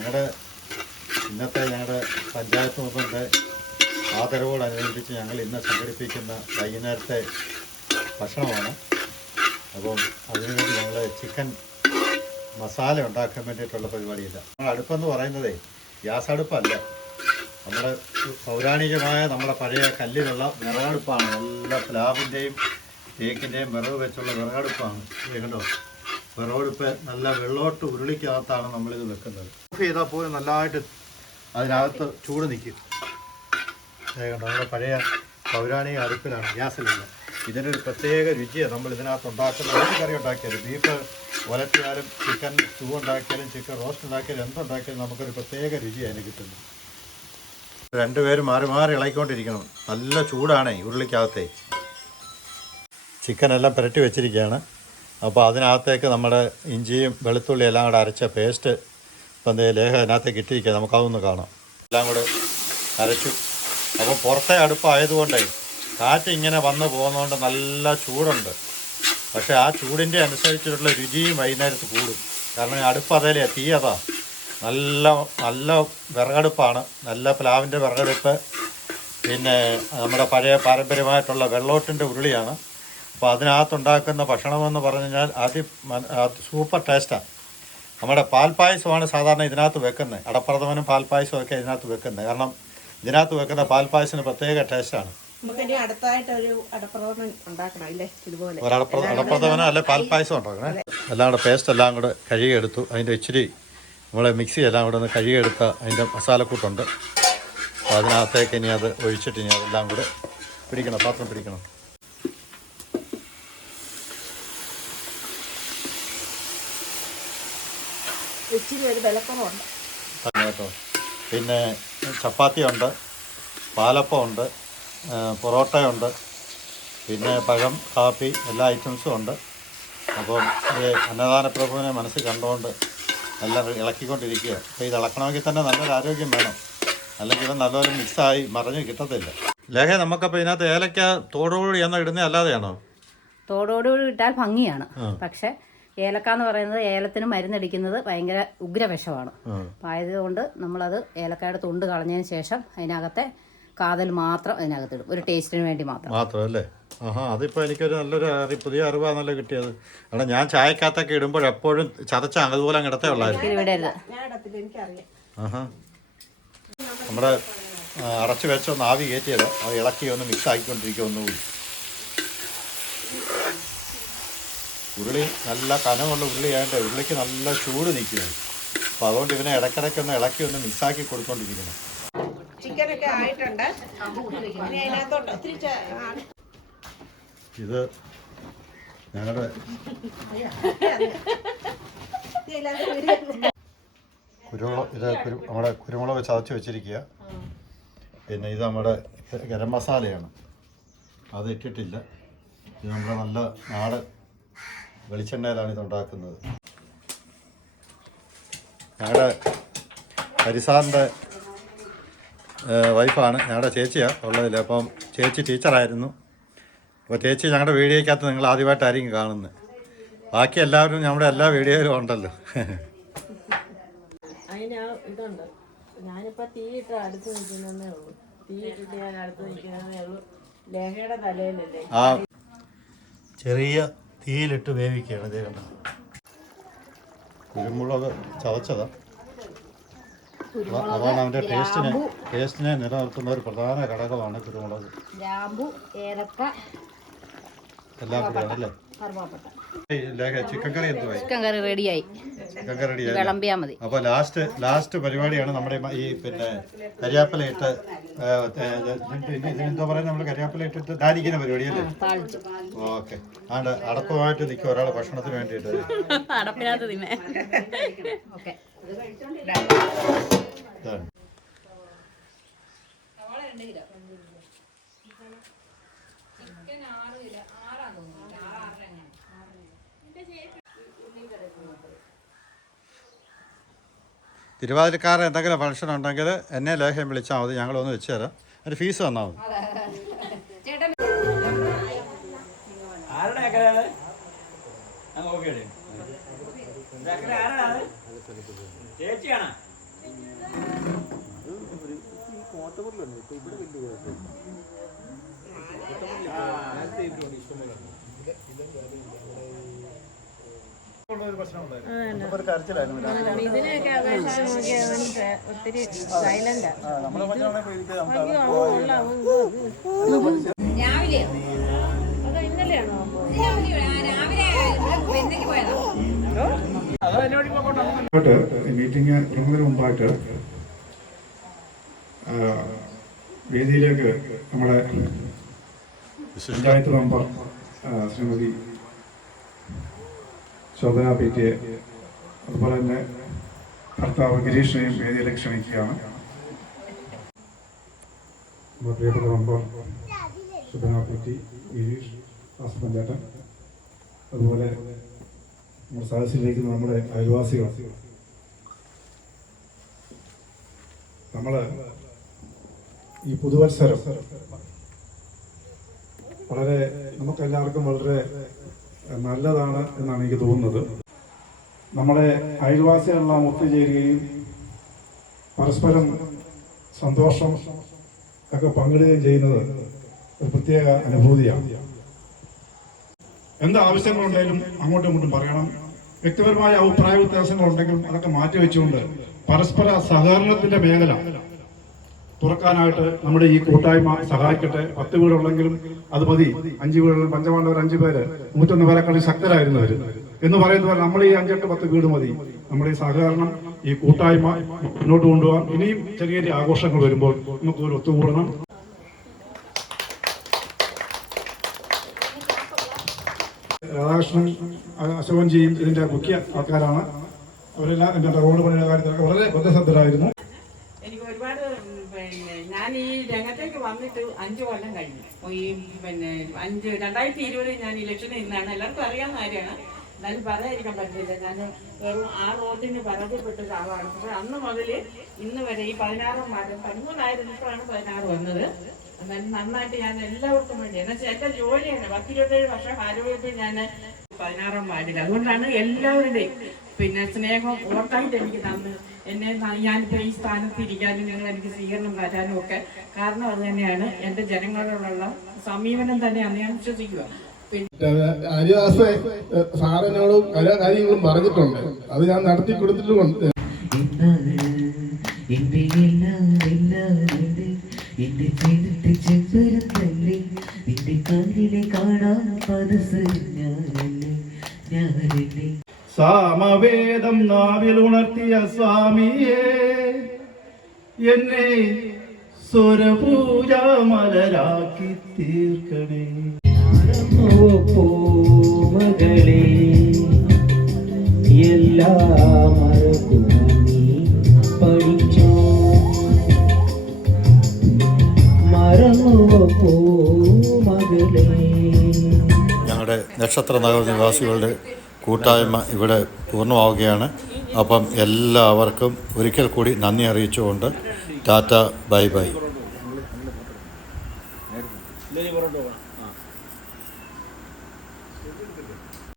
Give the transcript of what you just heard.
ഞങ്ങളുടെ ഇന്നത്തെ ഞങ്ങളുടെ പഞ്ചായത്ത് മെമ്പറിന്റെ ആദരവോടനുബന്ധിച്ച് ഞങ്ങൾ ഇന്ന് സംഘടിപ്പിക്കുന്ന വൈകുന്നേരത്തെ ഭക്ഷണമാണ്. അപ്പം അതിനുവേണ്ടി ഞങ്ങൾ ചിക്കൻ മസാല ഉണ്ടാക്കാൻ വേണ്ടിയിട്ടുള്ള പരിപാടിയില്ല. നമ്മൾ അടുപ്പെന്ന് പറയുന്നതേ ഗ്യാസ് അടുപ്പല്ല നമ്മുടെ പൗരാണികമായ നമ്മുടെ പഴയ കല്ലിലുള്ള വിറകടുപ്പാണ്. എല്ലാ പ്ലാവിന്റെയും തേക്കിന്റെയും വിറക് വെച്ചുള്ള വിറകടുപ്പാണ്. ഇത് കണ്ടോ വിറകടുപ്പ് നല്ല വെള്ളോട്ട് ഉരുളിക്കകത്താണ് നമ്മളിത് വെക്കുന്നത്. ഓഫ് ചെയ്താൽ പോലും നല്ലതായിട്ട് അതിനകത്ത് ചൂട് നിൽക്കും കണ്ടോ നമ്മുടെ പഴയ പൗരാണിക അടുപ്പിലാണ് ഗ്യാസിലില്ല. ഇതിനൊരു പ്രത്യേക രുചിയാണ് നമ്മൾ ഇതിനകത്ത് ഉണ്ടാക്കുന്ന ഏത് കറി ഉണ്ടാക്കിയാലും ബീഫ് ഉലത്തിയാലും ചിക്കൻ സ്റ്റൂ ഉണ്ടാക്കിയാലും ചിക്കൻ റോസ്റ്റ് ഉണ്ടാക്കിയാലും എന്തുണ്ടാക്കിയാലും നമുക്കൊരു പ്രത്യേക രുചിയാണ് അതിന് കിട്ടുന്നത്. രണ്ടുപേരും മാറി മാറി ഇളക്കിക്കൊണ്ടിരിക്കണം നല്ല ചൂടാണേ ഉരുളിക്കകത്തെ. ചിക്കനെല്ലാം പുരട്ടി വെച്ചിരിക്കുകയാണ്. അപ്പോൾ അതിനകത്തേക്ക് നമ്മുടെ ഇഞ്ചിയും വെളുത്തുള്ളി എല്ലാം കൂടെ അരച്ച പേസ്റ്റ് ഇപ്പം എന്തെങ്കിലും ലേഹ അതിനകത്തേക്ക് ഇട്ടിരിക്കുക നമുക്കതൊന്ന് കാണാം. എല്ലാം കൂടെ അരച്ചു. അപ്പോൾ പുറത്തെ അടുപ്പായതുകൊണ്ടേ കാറ്റ് ഇങ്ങനെ വന്നു പോകുന്നതുകൊണ്ട് നല്ല ചൂടുണ്ട്. പക്ഷേ ആ ചൂടിന്റെ അനുസരിച്ചിട്ടുള്ള രുചിയും വൈകുന്നേരത്ത് കൂടും. കാരണം അടുപ്പ് അതേലേ തീ അതാ. നല്ല നല്ല വിറകടുപ്പാണ്. നല്ല പ്ലാവിന്റെ വിറകടുപ്പ്. പിന്നെ നമ്മുടെ പഴയ പാരമ്പര്യമായിട്ടുള്ള വെള്ളോട്ടിന്റെ ഉരുളിയാണ്. അപ്പോൾ അതിനകത്തുണ്ടാക്കുന്ന ഭക്ഷണമെന്ന് പറഞ്ഞു കഴിഞ്ഞാൽ അതി സൂപ്പർ ടേസ്റ്റാണ് നമ്മുടെ പാൽപ്പായസമാണ് സാധാരണ ഇതിനകത്ത് വെക്കുന്നത്. അടപ്രഥമനും പാൽപ്പായസവും ഒക്കെ ഇതിനകത്ത് വെക്കുന്നത്. കാരണം ഇതിനകത്ത് വെക്കുന്ന പാൽപ്പായസത്തിന് പ്രത്യേക ടേസ്റ്റാണ്. നമുക്ക് ഇനി അടുത്തായിട്ട് ഒരു അടപ്രഥമൻ ഉണ്ടാക്കണം ഇല്ലേ ഇതുപോലെ. ഒരടപ്ര അടപ്രഥമനോ അല്ലെ പാൽപ്പായസം ഉണ്ടാക്കണേ? എല്ലാം കൂടെ പേസ്റ്റ് എല്ലാം കൂടെ കഴുകിയെടുത്തു. അതിന്റെ ഇച്ചിരി നമ്മളെ മിക്സി എല്ലാം കൂടെ ഒന്ന് കഴുകിയെടുത്ത അതിന്റെ മസാലക്കൂട്ടുണ്ട്. അപ്പോൾ അതിനകത്തേക്ക് ഇനി അത് ഒഴിച്ചിട്ട് ഇനി അതെല്ലാം കൂടെ പിടിക്കണം പാത്രം പിടിക്കണം. ഇച്ചിരി ഒരു വിലക്കുറവുണ്ട് കേട്ടോ. പിന്നെ ചപ്പാത്തിയുണ്ട് പാലപ്പമുണ്ട് പൊറോട്ടയുണ്ട് പിന്നെ പഴം കാപ്പി എല്ലാ ഐറ്റംസും ഉണ്ട്. അപ്പം ഈ അന്നദാന പ്രഭുവിനെ മനസ്സിൽ കണ്ടുകൊണ്ട് എല്ലാം ഇളക്കിക്കൊണ്ടിരിക്കുക അപ്പോൾ ഇത് ഇളക്കണമെങ്കിൽ തന്നെ നല്ലൊരു ആരോഗ്യം വേണം. അല്ലെങ്കിൽ ഇവ നല്ലപോലെ മിക്സായി മറിഞ്ഞ് കിട്ടത്തില്ല. ലേഖ നമുക്കപ്പോൾ ഇതിനകത്ത് ഏലക്ക തോടോടുകൂടി എന്ന ഇടുന്നത് അല്ലാതെയാണോ തോടോടുകൂടി ഇട്ടാൽ ഭംഗിയാണ്. പക്ഷെ ഏലക്ക എന്ന് പറയുന്നത് ഏലത്തിന് മരുന്നടിക്കുന്നത് ഭയങ്കര ഉഗ്രവിഷമാണ്. അപ്പം ആയതുകൊണ്ട് നമ്മളത് ഏലക്കായുടെ തൊണ്ട് കളഞ്ഞതിന് ശേഷം അതിനകത്തെ കാതൽ മാത്രം അതിനകത്ത് ഇടും. ഒരു ടേസ്റ്റിന് വേണ്ടി മാത്രം. മാത്രം അല്ലേ ആഹാ അതിപ്പോൾ എനിക്കൊരു നല്ലൊരു അറി പുതിയ അറിവാണല്ലോ കിട്ടിയത്. കാരണം ഞാൻ ചായക്കകത്തൊക്കെ ഇടുമ്പോൾ എപ്പോഴും ചതച്ച അതുപോലെ അങ്ങടത്തേ ഉള്ളായിരുന്നു. ആഹാ. നമ്മുടെ അടച്ചു വെച്ചൊന്ന് ആവി കയറ്റിയത്. അത് ഇളക്കി ഒന്ന് മിക്സ് ആക്കിക്കൊണ്ടിരിക്കുക ഒന്നുകൂടി ഉരുളി നല്ല കനമുള്ള ഉരുളിയായിട്ട് ഉരുളിക്ക് നല്ല ചൂട് നിൽക്കുകയാണ്. അപ്പോൾ അതുകൊണ്ട് ഇവനെ ഇടയ്ക്കിടയ്ക്ക് ഒന്ന് ഇളക്കി ഒന്ന് മിക്സാക്കി കൊടുത്തോണ്ടിരിക്കണം ചിക്കനൊക്കെ ആയിട്ടുണ്ട്. ഇനി അതിനകത്തോട്ട് ഒത്തിരി ഇത് ഞങ്ങളുടെ കുരുമുളക് ഇത് കുരു നമ്മുടെ കുരുമുളക് ചതച്ച് വെച്ചിരിക്കുക. പിന്നെ ഇത് നമ്മുടെ ഗരം മസാലയാണ്. അത് ഇട്ടിട്ടില്ല. ഇത് നമ്മുടെ നല്ല നാടൻ വെളിച്ചെണ്ണയിലാണ് ഇത് ഉണ്ടാക്കുന്നത് ഞങ്ങളുടെ ഹരിസാറിന്റെ വൈഫാണ്. ഞങ്ങളുടെ ചേച്ചിയാണ് ഉള്ളതിൽ അപ്പം ചേച്ചി ടീച്ചറായിരുന്നു. അപ്പോൾ ചേച്ചി ഞങ്ങളുടെ വീഡിയോയ്ക്കകത്ത് നിങ്ങൾ ആദ്യമായിട്ടായിരിക്കും കാണുന്നത്. ബാക്കി എല്ലാവരും നമ്മുടെ എല്ലാ വീഡിയോയിലും ഉണ്ടല്ലോ. അതിന് അടുത്ത് നിൽക്കുന്നതേ ഉള്ളൂ. തീയിട്ടിട്ട് ഞാൻ അടുത്ത് നിൽക്കുന്നതേ ഉള്ളൂ. ലേഖയുടെ തലയിലല്ലേ? ആ ചെറിയ തീയിലിട്ട് വേവിക്കുകയാണ് ഇതേ കണ്ട കുരുമുളക് ചതച്ചതാ. അത- അതാണ് അവന്റെ ടേസ്റ്റിനെ ടേസ്റ്റിനെ നിലനിർത്തുന്ന ഒരു പ്രധാന ഘടകമാണ് കുരുമുളക്. ഗ്രാമ്പു ഏലക്ക. എല്ലാം കൂടെയാണ് അല്ലേ കറുവാപ്പട്ട ഏയ് ലേഖ ചിക്കൻ കറി എന്തുവായി? ചിക്കൻ കറി റെഡിയായി ചിക്കൻ കറി റെഡിയായി വിളമ്പിയാൽ മതി. അപ്പോൾ ലാസ്റ്റ് ലാസ്റ്റ് പരിപാടിയാണ് നമ്മുടെ ഈ പിന്നെ കരിയാപ്പില ഇട്ട് ഇതിനെന്തോ പറയുന്നത് നമ്മൾ കരിയാപ്പില ഇട്ടിട്ട് ധാരിക്കുന്ന പരിപാടി അല്ലേ? താളിച്ചു. ഓക്കെ. ആണ്ട് അടപ്പമായിട്ട് നിൽക്കും ഒരാൾ ഭക്ഷണത്തിന് വേണ്ടിയിട്ട്. അടപ്പിനകത്ത് തിന്നെ ഓക്കെ. ഇതാണ്. തിരുവാതിരക്കാരൻ എന്തെങ്കിലും ഫംഗ്ഷൻ ഉണ്ടെങ്കിൽ എന്നെ ലേഖം വിളിച്ചാൽ മതി ഞങ്ങളൊന്ന് വെച്ചു തരാം. അതിന് ഫീസ് തന്നാൽ മതി. ചേച്ചിയാണോ? ഒത്തിരി നമ്മളെ അത് ഇന്നലെയാണോ? മീറ്റിംഗ് തുടങ്ങുന്നതിന് മുമ്പായിട്ട് വേദിയിലേക്ക് നമ്മുടെ panchayat member Shrimati Shobhana P T A. അതുപോലെ തന്നെ ഭർത്താവ് ഗിരീഷിനെയും വേദിയിലേക്ക് ക്ഷണിക്കുകയാണ്. പ്രിയപ്പെട്ട member Shobhana P T Girish Vasappan chettan അതുപോലെ നമ്മുടെ സദസ്സിലിരിക്കുന്ന നമ്മുടെ അയൽവാസികൾ. നമ്മൾ ഈ പുതുവത്സരം വളരെ നമുക്കെല്ലാവർക്കും വളരെ നല്ലതാണ് എന്നാണ് എനിക്ക് തോന്നുന്നത്. നമ്മുടെ അയൽവാസികളെല്ലാം ഒത്തുചേരുകയും പരസ്പരം സന്തോഷം ഒക്കെ പങ്കിടുകയും ചെയ്യുന്നത് ഒരു പ്രത്യേക അനുഭൂതിയാണ്. എന്ത് ആവശ്യങ്ങളുണ്ടെങ്കിലും അങ്ങോട്ടും ഇങ്ങോട്ടും പറയണം. വ്യക്തിപരമായ അഭിപ്രായ വ്യത്യാസങ്ങളുണ്ടെങ്കിലും അതൊക്കെ മാറ്റിവെച്ചുകൊണ്ട് പരസ്പര സഹകരണത്തിന്റെ മേഖല തുറക്കാനായിട്ട് നമ്മുടെ ഈ കൂട്ടായ്മ സഹായിക്കട്ടെ. പത്ത് വീടുള്ളെങ്കിലും അത് മതി. അഞ്ച് വീടുള്ള പഞ്ചപാണ്ഡവർ അഞ്ചു പേര് നൂറ്റൊന്ന് പേരെക്കാളും ശക്തരായിരുന്നവർ എന്ന് പറയുന്നവർ നമ്മൾ ഈ അഞ്ചെട്ട് പത്ത് വീട് മതി. നമ്മുടെ ഈ സഹകരണം ഈ കൂട്ടായ്മ മുന്നോട്ട് കൊണ്ടുപോകാൻ ഇനിയും ചെറിയ ചെറിയ ആഘോഷങ്ങൾ വരുമ്പോൾ നമുക്ക് ഒരു ഒത്തുകൂടണം. രാധാകൃഷ്ണൻ അശോകൻജിയും ഇതിന്റെ മുഖ്യ ആൾക്കാരാണ്. അവരെല്ലാം എന്റെ റോഡ് പണിയുടെ കാര്യത്തിലൊക്കെ വളരെ ഉം, പിന്നെ ഞാൻ ഈ രംഗത്തേക്ക് വന്നിട്ട് അഞ്ചു കൊല്ലം കഴിഞ്ഞു. ഈ പിന്നെ അഞ്ച് രണ്ടായിരത്തി ഇരുപതിൽ ഞാൻ ഇലക്ഷൻ നിന്നാണ്. എല്ലാവർക്കും അറിയാവുന്ന കാര്യമാണ്. എന്നാലും പറയാതിരിക്കാൻ പറ്റില്ല. ഞാൻ വെറും ആ റോഡിന് പരാജയപ്പെട്ട ഒരാളാണ് പക്ഷെ അന്ന് മുതൽ ഇന്ന് വരെ ഈ പതിനാറാം മാസം പതിമൂന്നായിരം ഇപ്പോഴാണ് പതിനാറ് വന്നത്. എന്നാലും നന്നായിട്ട് ഞാൻ എല്ലാവർക്കും വേണ്ടി എന്നാൽ എന്റെ ജോലിയാണ്. പത്തിരുപത്തേഴ് വർഷം ആരോഗ്യത്തിൽ ഞാൻ പതിനാറാം വാർഡിൽ. അതുകൊണ്ടാണ് എല്ലാവരുടെയും പിന്നെ സ്നേഹം ഓർക്കായിട്ട് എനിക്ക് തന്ന് എന്നെ ഞാനിപ്പോൾ ഈ സ്ഥാനത്ത് ഇരിക്കാനും നിങ്ങൾ എനിക്ക് സ്വീകരണം തരാനും ഒക്കെ കാരണം അത് തന്നെയാണ് എന്റെ ജനങ്ങളോടുള്ള സമീപനം തന്നെയാണ് ഞാൻ വിശ്വസിക്കുക പിന്നെ ഹരിദാസ് സാറിനോടും പല കാര്യങ്ങളും പറഞ്ഞിട്ടുണ്ട് അത് ഞാൻ നടത്തി എന്റെ എല്ലാം എന്റെ നിന്റെ കാണാൻ ഞാനല്ലേ ഞാനല്ലേ സാമവേദം നാവിൽ ഉണർത്തിയ സ്വാമിയെ എന്നെ സ്വരപൂജ മലരാക്കി തീർക്കണേ. ഓ മകളെ എല്ലാം മറക്കുവാൻ നീ പഠിച്ചോ. മറന്നുവോ പോ മകളെ. ഞങ്ങളുടെ നക്ഷത്ര നഗർ നിവാസികളുടെ കൂട്ടായ്മ ഇവിടെ പൂർണമാവുകയാണ്. അപ്പം എല്ലാവർക്കും ഒരിക്കൽ കൂടി നന്ദി അറിയിച്ചുകൊണ്ട് ടാറ്റ ബൈ ബൈ.